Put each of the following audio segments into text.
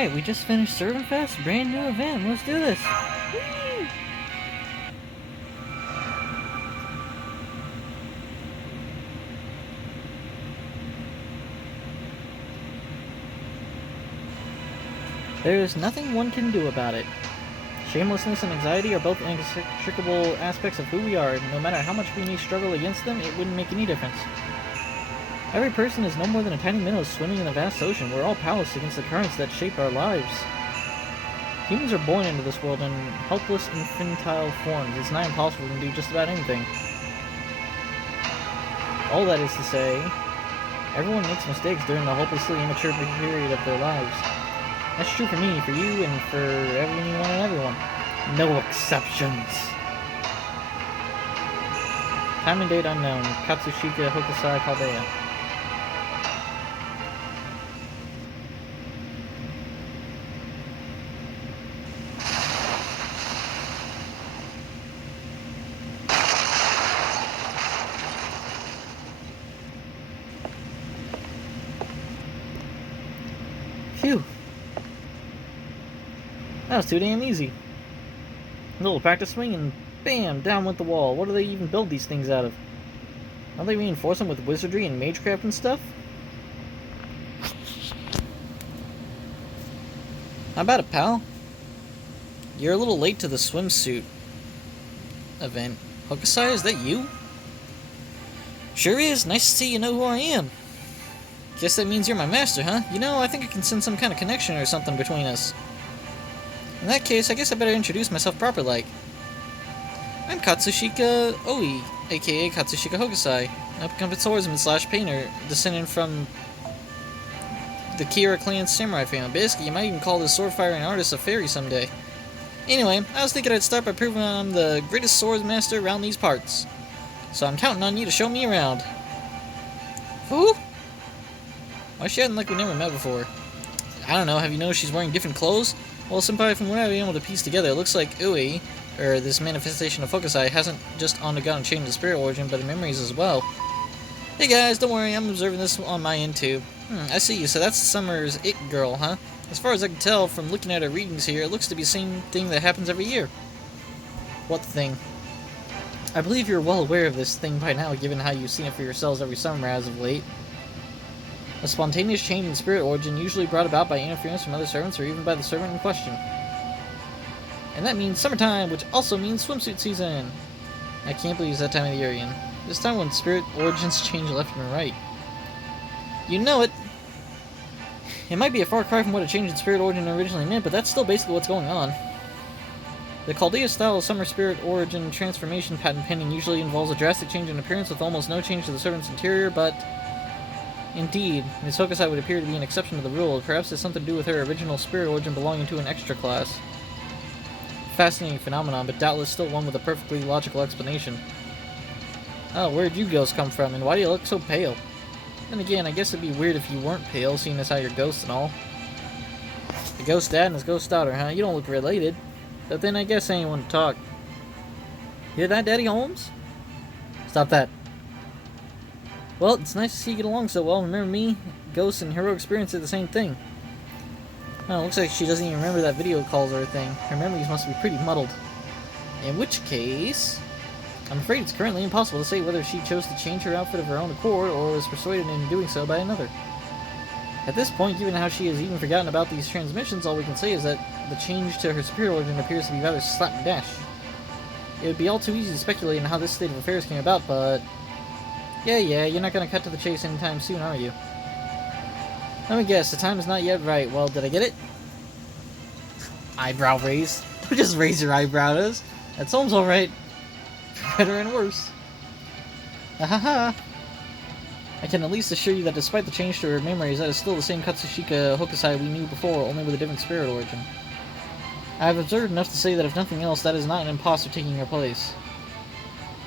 Alright, we just finished Servant Fest, brand new event. Let's do this. Whee! There is nothing one can do about it. Shamelessness and anxiety are both inextricable aspects of who we are. No matter how much we may struggle against them, it wouldn't make any difference. Every person is no more than a tiny minnow swimming in a vast ocean. We're all powerless against the currents that shape our lives. Humans are born into this world in helpless, infantile forms. It's not impossible to do just about anything. All that is to say, everyone makes mistakes during the hopelessly immature period of their lives. That's true for me, for you, and for anyone and everyone. No exceptions. Time and date unknown. Katsushika Hokusai Paldea. Phew. That was too damn easy. A little practice swing and bam, down went the wall. What do they even build these things out of? Don't they reinforce them with wizardry and magecraft and stuff? How about it, pal? You're a little late to the swimsuit event. Hokusai, is that you? Sure is. Nice to see you know who I am. Guess that means you're my master, huh? You know, I think I can sense some kind of connection or something between us. In that case, I guess I better introduce myself proper-like. I'm Katsushika Oi, aka Katsushika Hokusai, an up-and-coming swordsman slash painter, descended from the Kira clan's samurai family. Basically, you might even call this sword-firing artist a fairy someday. Anyway, I was thinking I'd start by proving I'm the greatest swordsmaster around these parts. So I'm counting on you to show me around. Who? Why is she acting like we never met before? I don't know, have you noticed she's wearing different clothes? Well, senpai, from what I've been able to piece together, it looks like Ui, or this manifestation of Hokusai, hasn't just undergone a change in spirit origin, but in memories as well. Hey guys, don't worry, I'm observing this on my end too. I see you, so that's Summer's it girl, huh? As far as I can tell from looking at her readings here, it looks to be the same thing that happens every year. What thing? I believe you're well aware of this thing by now, given how you've seen it for yourselves every summer as of late. A spontaneous change in spirit origin usually brought about by interference from other servants or even by the servant in question. And that means summertime, which also means swimsuit season. I can't believe it's that time of the year again. This time when spirit origins change left and right. You know it. It might be a far cry from what a change in spirit origin originally meant, but that's still basically what's going on. The Chaldea style of summer spirit origin transformation patent pending usually involves a drastic change in appearance with almost no change to the servant's interior, but indeed, Ms. Hokusai would appear to be an exception to the rule. Perhaps it's something to do with her original spirit origin belonging to an extra class. Fascinating phenomenon, but doubtless still one with a perfectly logical explanation. Oh, where'd you ghosts come from, and why do you look so pale? Then again, I guess it'd be weird if you weren't pale, seeing as how you're ghosts and all. The ghost dad and his ghost daughter, huh? You don't look related. But then I guess anyone to talk. Hear that, Daddy Holmes? Stop that. Well, it's nice to see you get along so well. Remember me? Ghosts and Hero Experience did the same thing. Oh, looks like she doesn't even remember that video calls or thing. Her memories must be pretty muddled. In which case, I'm afraid it's currently impossible to say whether she chose to change her outfit of her own accord or was persuaded into doing so by another. At this point, given how she has even forgotten about these transmissions, all we can say is that the change to her spirit origin appears to be rather slapdash. It would be all too easy to speculate on how this state of affairs came about, but yeah, you're not going to cut to the chase anytime soon, are you? Let me guess, the time is not yet right. Well, did I get it? Eyebrow raise. Don't just raise your eyebrows. That sounds alright. Better and worse. Ahaha. I can at least assure you that despite the change to her memories, that is still the same Katsushika Hokusai we knew before, only with a different spirit origin. I have observed enough to say that if nothing else, that is not an imposter taking her place.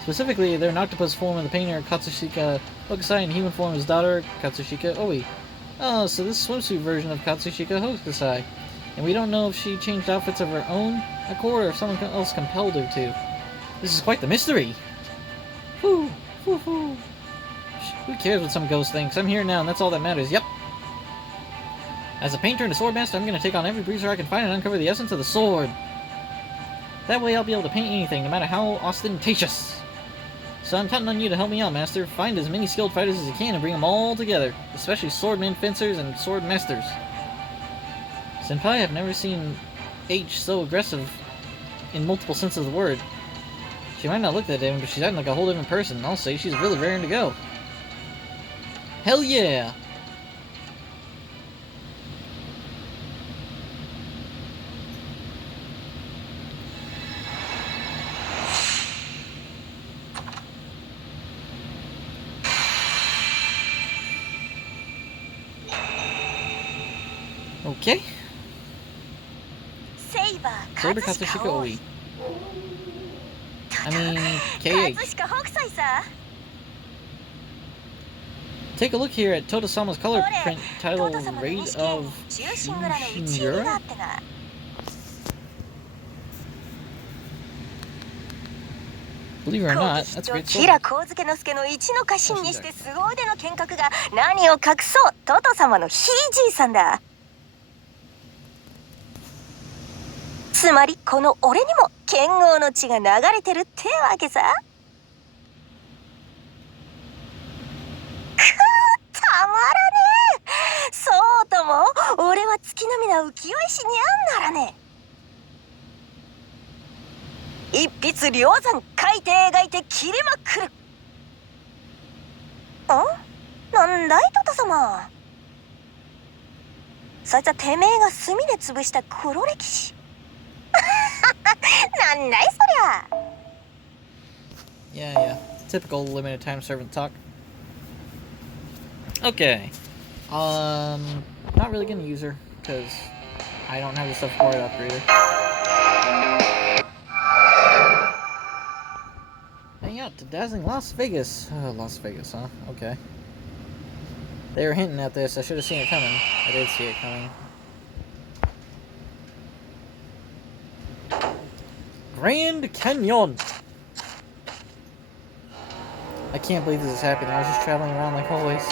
Specifically, they're in octopus form of the painter Katsushika Hokusai and human form of his daughter, Katsushika Oi. Oh, so this swimsuit version of Katsushika Hokusai. And we don't know if she changed outfits of her own accord or if someone else compelled her to. This is quite the mystery! Whew! Who cares what some ghost thinks? I'm here now and that's all that matters, yep! As a painter and a swordmaster, I'm going to take on every bruiser I can find and uncover the essence of the sword. That way I'll be able to paint anything, no matter how ostentatious. So I'm counting on you to help me out, Master. Find as many skilled fighters as you can and bring them all together, especially swordmen, fencers, and sword masters. Senpai, I've never seen H so aggressive in multiple senses of the word. She might not look that damn, but she's acting like a whole different person. I'll say she's really raring to go. Hell yeah! Okay. Saber Katsushika Oi. I mean, KH. Take a look here at Toto-sama's color print titled Raid of Shinjura. Believe it or not, that's great sword. Yeah. Typical limited time servant talk. Okay. Not really gonna use her, because I don't have the stuff for it upgraded. Hang out to Dazzling Las Vegas. Oh, Las Vegas, huh? Okay. They were hinting at this. I should have seen it coming. I did see it coming. Grand Canyon! I can't believe this is happening. I was just traveling around like always.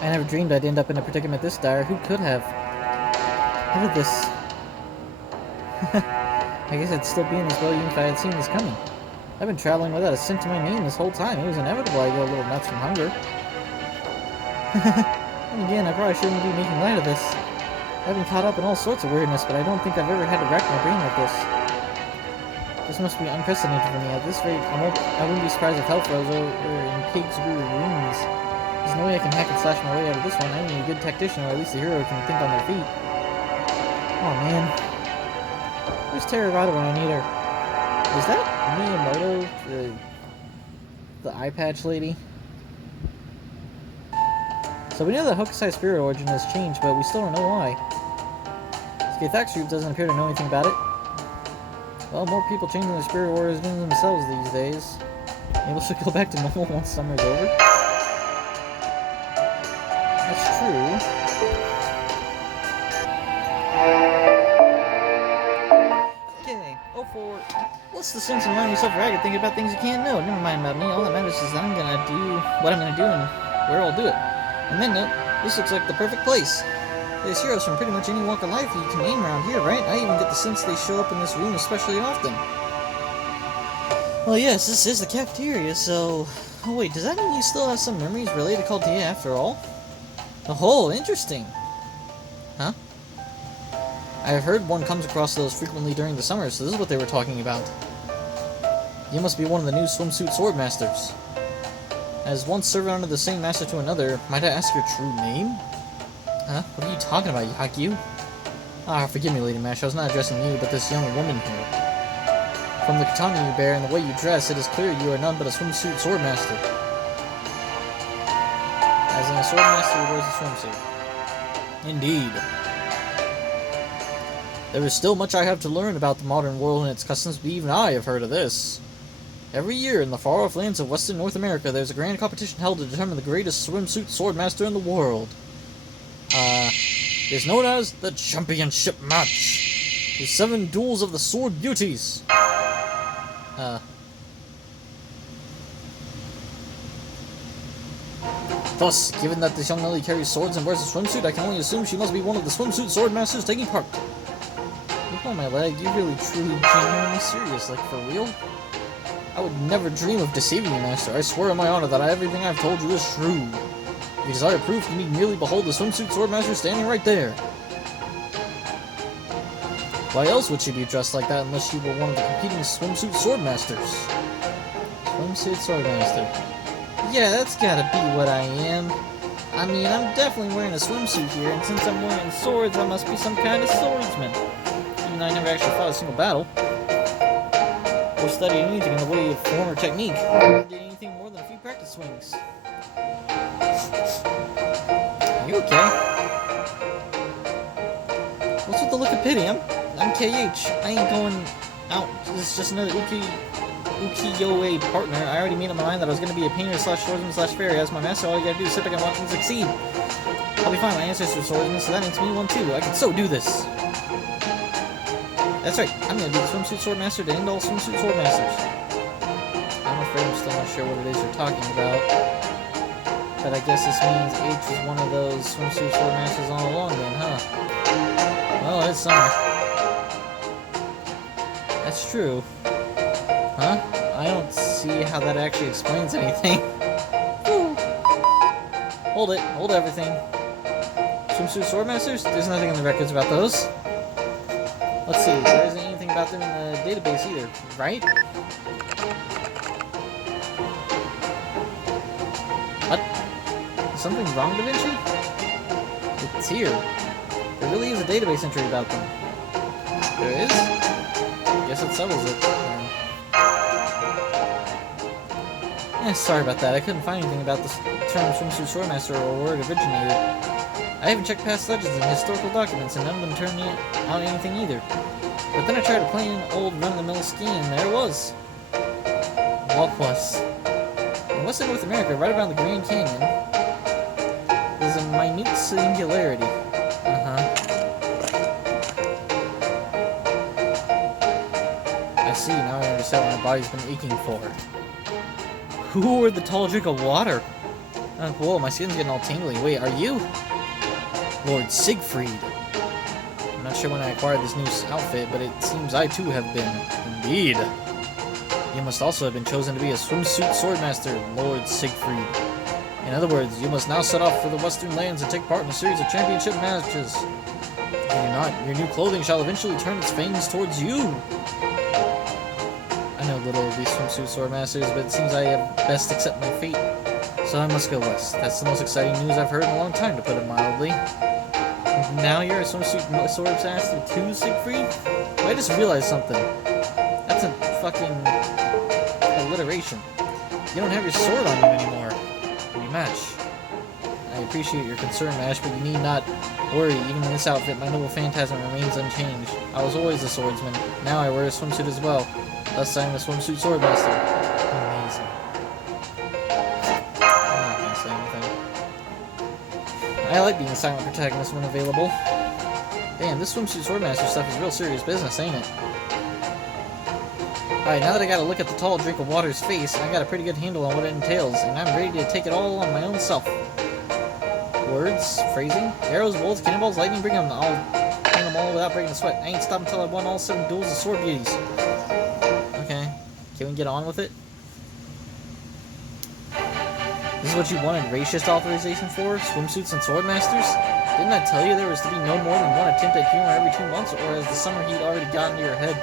I never dreamed I'd end up in a predicament this dire. Who could have? How did this... I guess I'd still be in this well-union if I had seen this coming. I've been traveling without a cent to my name this whole time. It was inevitable I'd go a little nuts from hunger. And again, I probably shouldn't be making light of this. I've been caught up in all sorts of weirdness, but I don't think I've ever had to rack my brain like this. This must be unprecedented for me. At this rate, I wouldn't be surprised if Hellfrows are in pigs grew runes. There's no way I can hack and slash my way out of this one. I need a good tactician, or at least a hero who can think on their feet. Oh man. Where's Theravada when I need her? Is that Miyamoto, the eye patch lady? So we know that Hokusai's spirit origin has changed, but we still don't know why. Skathax group doesn't appear to know anything about it. Well, more people changing their spirit origins themselves these days. Maybe she'll go back to normal once summer's over. That's true. Okay, 04. What's the sense in running yourself ragged thinking about things you can't know? Never mind about me. All that matters is that I'm gonna do what I'm gonna do and where I'll do it. And then, this looks like the perfect place. There's heroes from pretty much any walk of life you can name around here, right? I even get the sense they show up in this room especially often. Well, yes, this is the cafeteria, so... Oh, wait, does that mean you still have some memories related to Caldea after all? Oh, interesting. Huh? I've heard one comes across those frequently during the summer, so this is what they were talking about. You must be one of the new swimsuit swordmasters. As one servant under the same master to another, might I ask your true name? Huh? What are you talking about, Haikyuu? Ah, forgive me, Lady Mash, I was not addressing you, but this young woman here. From the katana you bear and the way you dress, it is clear you are none but a swimsuit swordmaster. As in a swordmaster who wears a swimsuit. Indeed. There is still much I have to learn about the modern world and its customs, but even I have heard of this. Every year in the far-off lands of Western North America, there's a grand competition held to determine the greatest swimsuit swordmaster in the world. Is known as the Championship Match. The 7 duels of the Sword Beauties. Thus, given that this young lady carries swords and wears a swimsuit, I can only assume she must be one of the swimsuit sword masters taking part. Look on my leg, you really truly genuinely serious, like for real? I would never dream of deceiving you, master. I swear on my honor that everything I've told you is true. If you desire proof, you need merely behold the swimsuit sword master standing right there. Why else would she be dressed like that unless she were one of the competing swimsuit sword masters? Swimsuit sword master. Yeah, that's gotta be what I am. I mean, I'm definitely wearing a swimsuit here, and since I'm wearing swords, I must be some kind of swordsman. Even though I never actually fought a single battle, or studied anything in the way of form or technique, or did anything more than a few practice swings. Are you okay? What's with the look of pity? I'm KH. I ain't going out. This is just another ukiyo-e partner. I already made up my mind that I was going to be a painter slash swordsman slash fairy. As my master, all you gotta do is sit back and watch me succeed. I'll be fine. My ancestors were swordsmen, so that makes me one too. I can so do this. That's right. I'm going to be the swimsuit sword master to end all swimsuit sword masters. I'm afraid I'm still not sure what it is you're talking about. But I guess this means H was one of those swimsuit sword masters all along then, huh? Well, it's summer. That's true. Huh? I don't see how that actually explains anything. Hold it. Hold everything. Swimsuit sword masters? There's nothing in the records about those. Let's see. There isn't anything about them in the database either, right? What? Is something wrong, Da Vinci? It's here. There really is a database entry about them. There is? Guess it settles it. Sorry about that. I couldn't find anything about this term swimsuit swordmaster or where it originated. I haven't checked past legends and historical documents, and none of them turned out anything either. But then I tried a plain old run-of-the-mill scheme, and there it was. What was? In western North America, right around the Grand Canyon, there's a minute singularity. I see, now I understand what my body's been aching for. Who are the tall drink of water? Whoa, my skin's getting all tingly. Wait, are you? Lord Siegfried. I'm not sure when I acquired this new outfit, but it seems I too have been. Indeed. You must also have been chosen to be a swimsuit swordmaster, Lord Siegfried. In other words, you must now set off for the western lands and take part in a series of championship matches. If you're not, your new clothing shall eventually turn its fangs towards you. I know little of these swimsuit swordmasters, but it seems I have best accept my fate. So I must go west. That's the most exciting news I've heard in a long time, to put it mildly. Now you're a swimsuit swordmaster too, Siegfried? Well, I just realized something. That's a fucking alliteration. You don't have your sword on you anymore. We match. I appreciate your concern, Ash, but you need not worry. Even in this outfit, my noble phantasm remains unchanged. I was always a swordsman. Now I wear a swimsuit as well. Thus I am a swimsuit swordmaster. Amazing. I'm not gonna say anything. I like being a silent protagonist when available. Damn, this swimsuit swordmaster stuff is real serious business, ain't it? Alright, now that I got a look at the tall drink of water's face, I got a pretty good handle on what it entails, and I'm ready to take it all on my own self. Words, phrasing, arrows, bolts, cannonballs, lightning, bring them. I'll bring them all without breaking a sweat. I ain't stopping until I won all 7 duels of sword beauties. Okay, can we get on with it? This is what you wanted racist authorization for? Swimsuits and swordmasters? Didn't I tell you there was to be no more than one attempt at humor every 2 months, or has the summer heat already gotten to your head?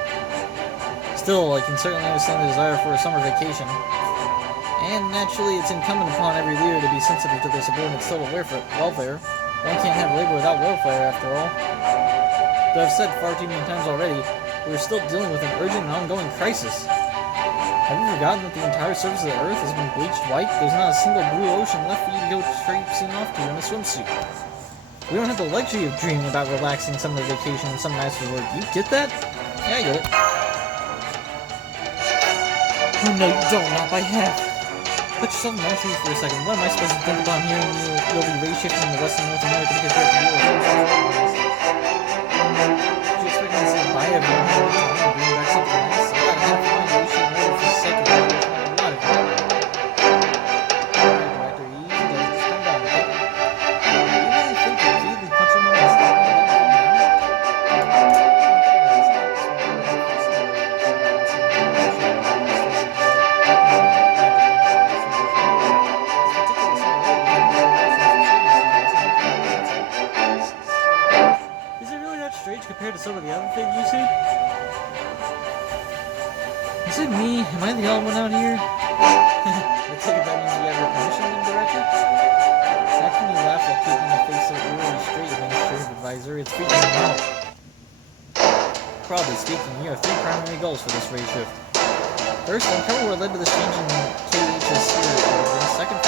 Still, I can certainly understand the desire for a summer vacation. And naturally, it's incumbent upon every leader to be sensitive to their subordinates' total welfare. One can't have labor without welfare, after all. Though I've said far too many times already, we're still dealing with an urgent and ongoing crisis. Have you forgotten that the entire surface of the Earth has been bleached white? There's not a single blue ocean left for you to go traipsing off to in a swimsuit. We don't have the luxury of dreaming about relaxing summer vacation and some nice resort. You get that? Yeah, I get it. Oh no, you don't, not by half. Put yourself in my shoes for a second. What am I supposed to think about hearing you'll be race shifting in the Western North America because you have to deal with it? Did you expect me to say bye everyone all the time and bring back something nice? I got half of my nation in order for the sake of it. A lot of it. Alright, Director, easy does it. Just calm down. strange compared to some of the other things you see? Is it me? Am I the odd one out here? I take it that means you have your permission then, Director? How can you laugh while keeping your face so eerily straight, Administrative Advisor? It's freaking me out. Broadly speaking, we have 3 primary goals for this raid shift. First, uncover what led to this change in KHS here. Second,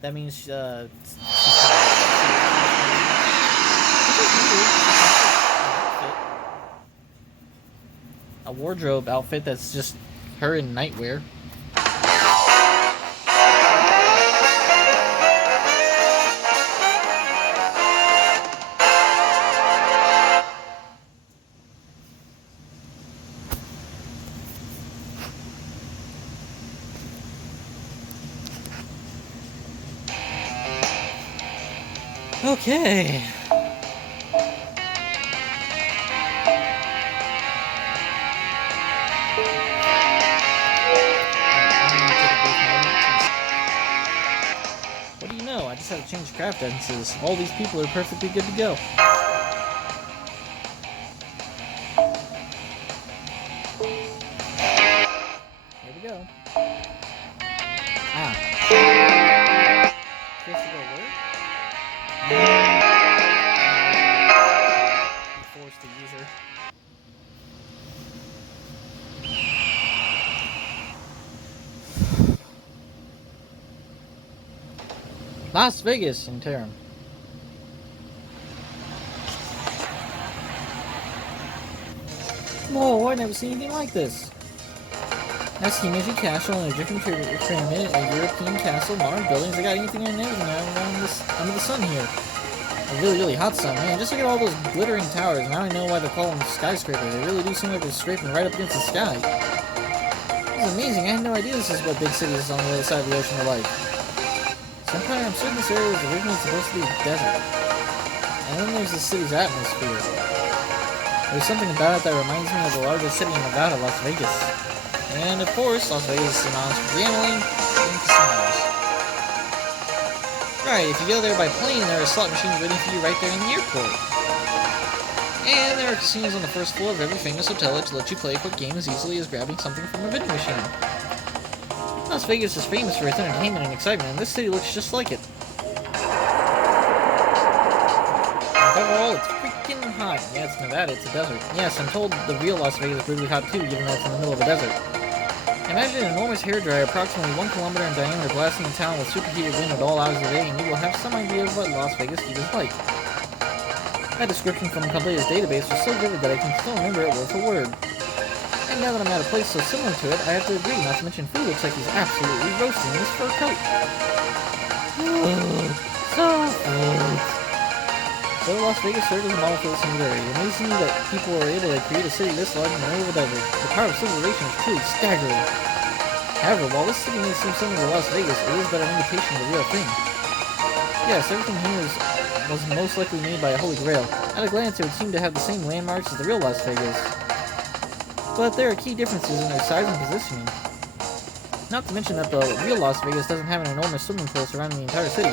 that means, a wardrobe outfit that's just her in nightwear. Okay. What do you know? I just had to change craft entrances. All these people are perfectly good to go. Here we go. Supposed to go where? Forced to use her. Las Vegas interim. Whoa, I never seen anything like this. That's Himeji Castle and a different pyramid, a European castle, modern buildings. I got anything and everything under the sun here. A really hot sun, man. Just look at all those glittering towers. Now I know why they're called them skyscrapers. They really do seem like they're scraping right up against the sky. This is amazing. I had no idea this is what big cities on the other side of the ocean are like. Somehow I'm certain this area was originally supposed to be a desert. And then there's the city's atmosphere. There's something about it that reminds me of the largest city in Nevada, Las Vegas. And of course, Las Vegas is synonymous with gambling and casinos. Right, if you go there by plane, there are slot machines waiting for you right there in the airport. And there are casinos on the first floor of every famous hotel to let you play a quick game as easily as grabbing something from a vending machine. Las Vegas is famous for its entertainment and excitement, and this city looks just like it. Overall, it's freaking hot. Yeah, it's Nevada, it's a desert. Yes, I'm told the real Las Vegas is brutally hot too, given that it's in the middle of a desert. Imagine an enormous hairdryer approximately 1 kilometer in diameter blasting the town with superheated wind at all hours of the day, and you will have some idea of what Las Vegas heat is like. That description from Cablea's database was so vivid that I can still remember it word for word. And now that I'm at a place so similar to it, I have to agree, not to mention food looks like he's absolutely roasting in his fur coat. So food. So Las Vegas served as a model for this new area. Amazing that people were able to create a city this large in the middle of a desert. The power of civilization is truly staggering. However, while this city may seem similar to Las Vegas, it is but an imitation of the real thing. Yes, everything here was most likely made by a holy grail. At a glance, it would seem to have the same landmarks as the real Las Vegas. But there are key differences in their size and positioning. Not to mention that the real Las Vegas doesn't have an enormous swimming pool surrounding the entire city.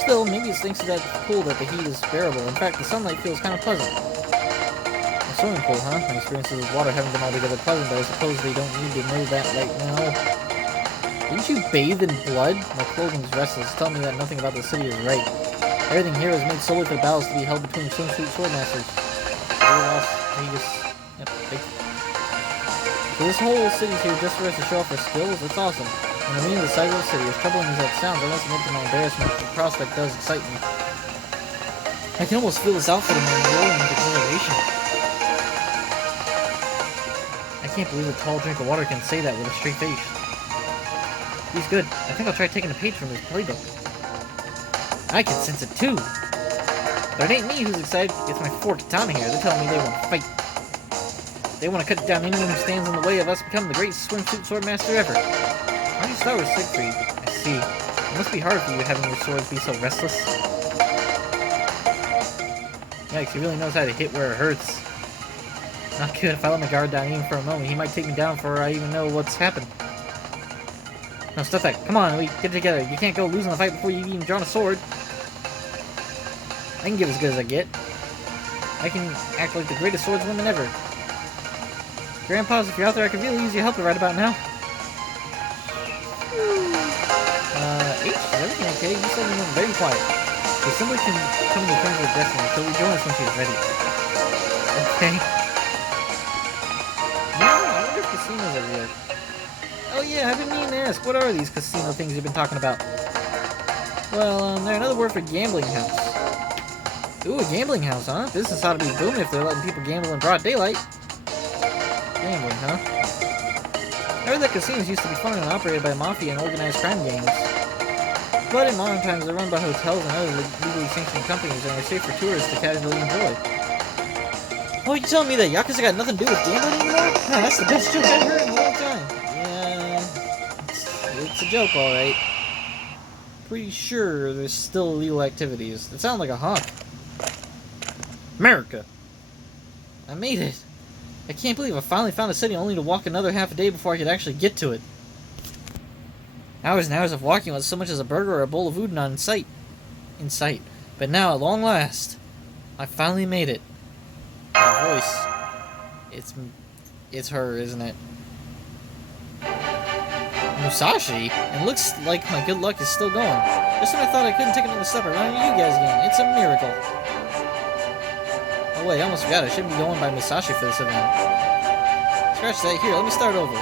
Still, maybe it's thanks to that pool that the heat is bearable. In fact, the sunlight feels kind of pleasant. A swimming pool, huh? My experiences with water haven't been altogether pleasant, but I suppose they don't need to know that right now. Didn't you bathe in blood? My clothing's restless. Tell me that nothing about the city is right. Everything here is made solely for the battles to be held between swimsuit swordmasters. Yep, so this whole city's here just for us to show off our skills? That's awesome. When I'm in the size of the city, as troubling as that sounds, I must admit to my embarrassment, the prospect does excite me. I can almost feel his outfit in my rolling exhilaration. I can't believe a tall drink of water can say that with a straight face. He's good. I think I'll try taking a page from his playbook. I can sense it too. But it ain't me who's excited. It's my four katana here. They're telling me they want to fight. They want to cut down anyone who stands in the way of us becoming the greatest swimsuit swordmaster ever. Why do you start with Siegfried? I see. It must be hard for you having your swords be so restless. Yikes, he really knows how to hit where it hurts. Not good. If I let my guard down even for a moment, he might take me down before I even know what's happened. No, stop that. Come on, we get it together. You can't go losing the fight before you've even drawn a sword. I can give as good as I get. I can act like the greatest swordswoman ever. Grandpas, if you're out there, I could really use your help right about now. H, is everything okay? You said you were very quiet. We simply can come to terms with Destiny, so rejoin us when she's ready. Okay. Yeah, I wonder if casinos are real. Oh yeah, I've been meaning to ask, what are these casino things you've been talking about? Well, they're another word for gambling house. Ooh, a gambling house, huh? Business ought to be booming if they're letting people gamble in broad daylight. Gambling, huh? I heard that casinos used to be fun and operated by mafia and organized crime gangs. But in modern times, they're run by hotels and other legally sanctioned companies and are safe for tourists to casually enjoy. Oh, you telling me that Yakuza got nothing to do with gambling anymore? No, that's the best joke I've heard in a long time. Yeah, it's a joke, alright. Pretty sure there's still illegal activities. It sounds like a haunt. America! I made it! I can't believe I finally found a city only to walk another half a day before I could actually get to it. Hours and hours of walking with so much as a burger or a bowl of udon in sight. But now, at long last, I finally made it. Her voice. It's her, isn't it? Musashi? And looks like my good luck is still going. Just when I thought I couldn't take another step around you guys again. It's a miracle. Oh wait, I almost forgot. I shouldn't be going by Musashi for this event. Scratch that. Here, let me start over.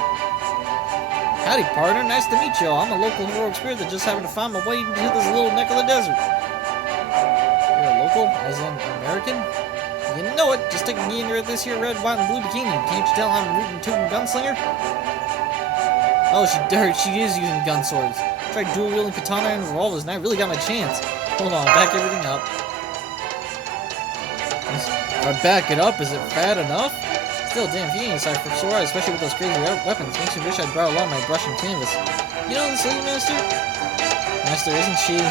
Howdy, partner. Nice to meet y'all. I'm a local heroic spirit that just happened to find my way into this little neck of the desert. You're a local? As in American? You know it. Just taking me into this here red, white, and blue bikini. Can't you tell I'm a rootin' tootin' gunslinger? Oh, she is using gun swords. Tried dual-wielding katana and revolvers, and I really got my chance. Hold on, back everything up. If I back it up, is it bad enough? Still, damn, if you ain't aside for Sora, especially with those crazy weapons, makes me wish I'd brought along my brush and canvas. You know this lady, Master? Master, isn't she...